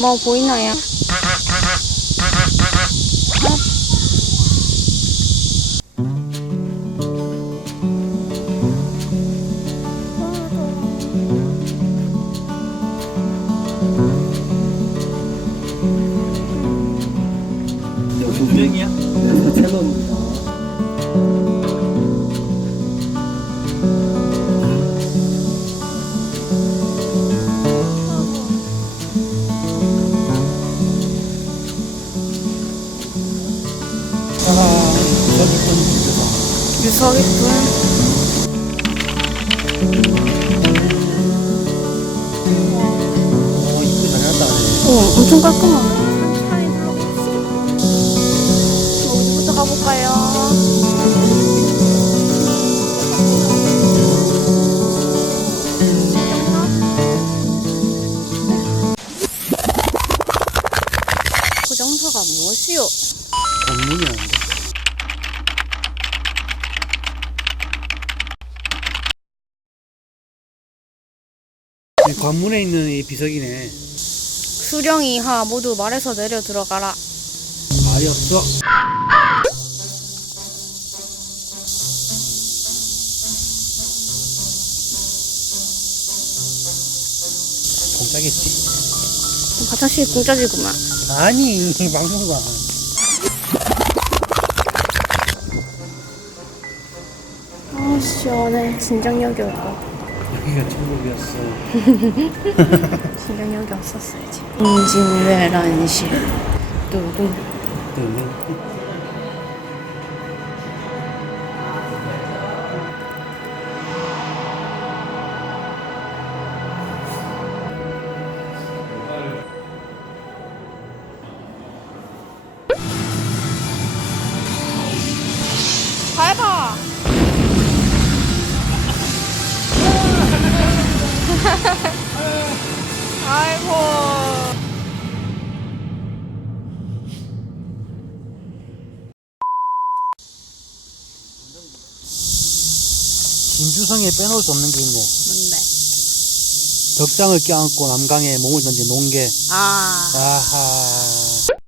뭐 보이나요? 두 분. 어, 이쁘게 잘 났다. 어, 엄청 깔끔하네. 어디부터 가볼까요? 고정서가 무엇이요? 건물이라는데. 이 관문에 있는 이 비석이네. 수령 이하 모두 말에서 내려 들어가라. 말이 없어. 공짜겠지? 화장실 공짜지구만. 아니, 방송관. 아 시원해. 진정역이 올 거. 여기가 천국이었어. 진정역이 없었어야지. 임진왜란실. 뚜둥. 그러 아이고. 김주성에 빼놓을 수 없는 게 있네. 뭔데? 덕장을 껴안고 남강에 몸을 던진 농계. 아. 아하.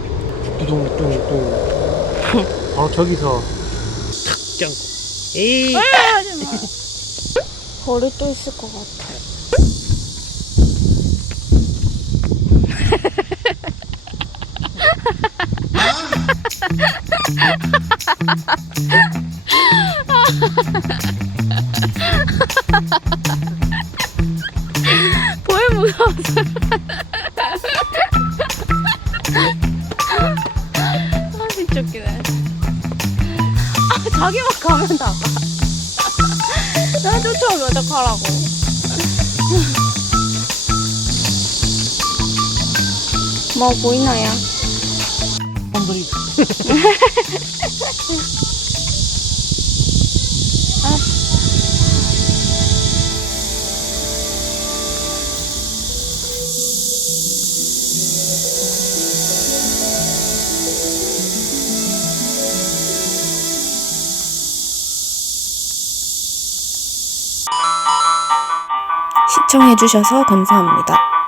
뚜둥뚜둥. 바로 저기서 탁 짱. 에이. 벌이 또 있을 것 같아 벌 무서워서 아 자기만 가면 나가 나 쫓아오면 어떡하라고. 뭐 보이나요? 사람들이 시청해주셔서 감사합니다.